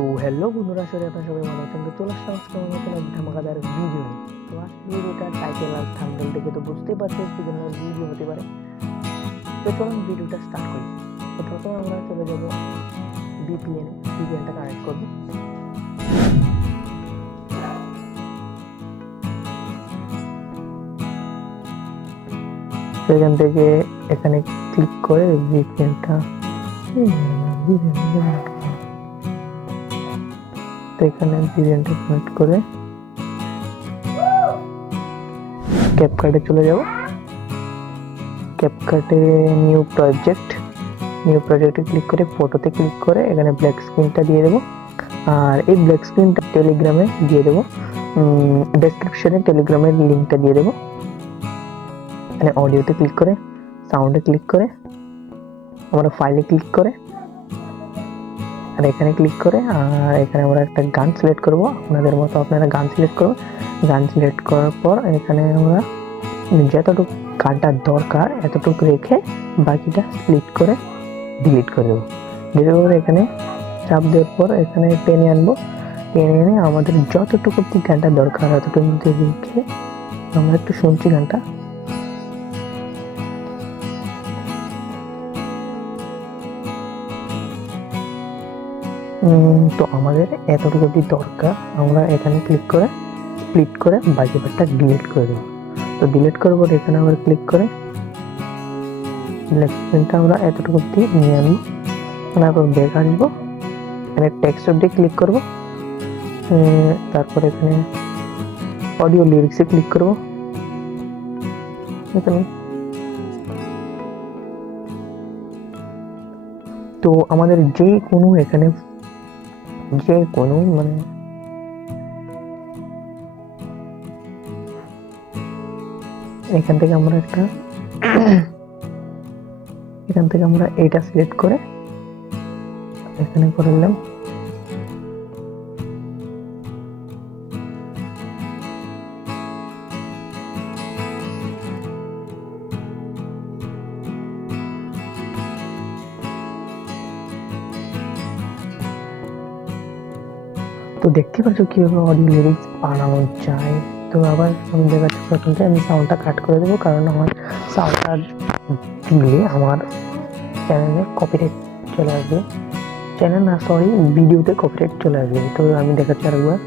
তো হ্যালো বন্ধুরা, আসলে আপনারা সবাই ভালো আছেন। তো চলে আসলাম আজকে আমার নতুন এক ধামাকাদার ভিডিও নিয়ে। তো আজকে ভিডিওটার টাইটেল আর থাম্বনেল দেখে তো বুঝতেই পারছেন কি ধরনের ভিডিও হতে পারে। তো চলুন ভিডিওটা স্টার্ট করি। তো প্রথমে আমরা চলে যাব ভিপিএনটা কানেক্ট করব। তো এখান থেকে এখানে ক্লিক করে ভিপিএনটা তো এখানে ভিপিএনটা কানেক্ট করে ক্যাপকাটে চলে যাব। ক্যাপকাটে নিউ প্রজেক্টে ক্লিক করে ফটোতে ক্লিক করে এখানে ব্ল্যাক স্ক্রিনটা দিয়ে দেবো। আর এই ব্ল্যাক স্ক্রিনটা টেলিগ্রামে দিয়ে দেবো, ডেসক্রিপশনে টেলিগ্রামের লিঙ্কটা দিয়ে দেবো। এখানে অডিওতে ক্লিক করে সাউন্ডে ক্লিক করে আমরা ফাইলে ক্লিক করে আর এখানে ক্লিক করে আর এখানে আমরা একটা গান সিলেক্ট করব। আপনাদের মতো আপনারা গান সিলেক্ট করবেন। গান সিলেক্ট করার পর এখানে আমরা যতটুকু গানটা দরকার এতটুকু রেখে বাকিটা সিলেক্ট করে ডিলিট করে দেবো। ডিলিট করে এখানে চাপ দেওয়ার পর এখানে টেনে আনবো। টেনে এনে আমাদের যতটুকু গানটা দরকার এতটুকু মধ্যে রেখে আমরা একটু শুনছি গানটা। তো আমাদের এতটুকু দরকার, আমরা এখানে ক্লিক করে স্প্লিট করে বাকি পার্টটা ডিলিট করে দেবো। তো ডিলিট করবো, এখানে আবার ক্লিক করে ব্ল্যাক স্ক্রিনটা আমরা এতটুকু দিয়ে নিয়ে আনবো। তারপর ব্যাক আসবো, এখানে টেক্সট অবধি ক্লিক করবো। তারপর এখানে অডিও লিরিক্সে ক্লিক করবো। এখানে তো আমাদের যে কোনো মানে এখান থেকে আমরা এটা সিলেক্ট করে এখানে করে নিলাম। তো দেখতে পাচ্ছ কিভাবে অডিও লিরিক্স বানানো যায়। তো আবার আমি দেখাচ্ছি, প্রথম থেকে আমি সাউন্ডটা কাট করে দেবো, কারণ আমার সাউন্ডটা দিলে আমার চ্যানেলে কপিরাইট চলে আসবে। ভিডিওতে কপিরাইট চলে আসবে। তো আমি দেখাচ্ছি আরেকবার।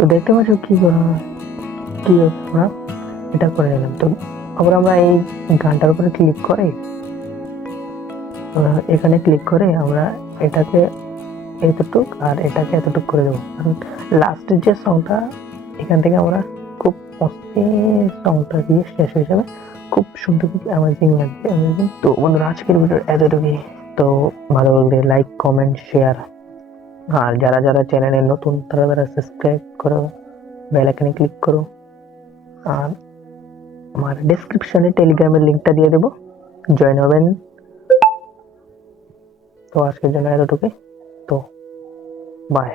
তো দেখতে পাচ্ছ কি আমরা এটা করে নিলাম। তো আবার আমরা এই গানটার উপরে ক্লিক করে এখানে ক্লিক করে আমরা এটাকে এতটুক আর এটাকে এতটুক করে দেবো, কারণ লাস্টের যে সংটা এখান থেকে আমরা খুব অস্থির সংটা দিয়ে শেষ হয়ে যাবে, খুব সুন্দর অ্যামেজিং লাগবে। তো বন্ধুরা, আজকের ভিডিও এতটুকুই। তো ভালো লাগলে লাইক, কমেন্ট, শেয়ার, আর যারা চ্যানেলে নতুন তারা সাবস্ক্রাইব করো, বেল আইকনে ক্লিক করো। আর আমার ডেসক্রিপশনে টেলিগ্রামের লিঙ্কটা দিয়ে দেবো, জয়েন হবেন। তো আজকের জন্য এতটুকুই। তো বাই।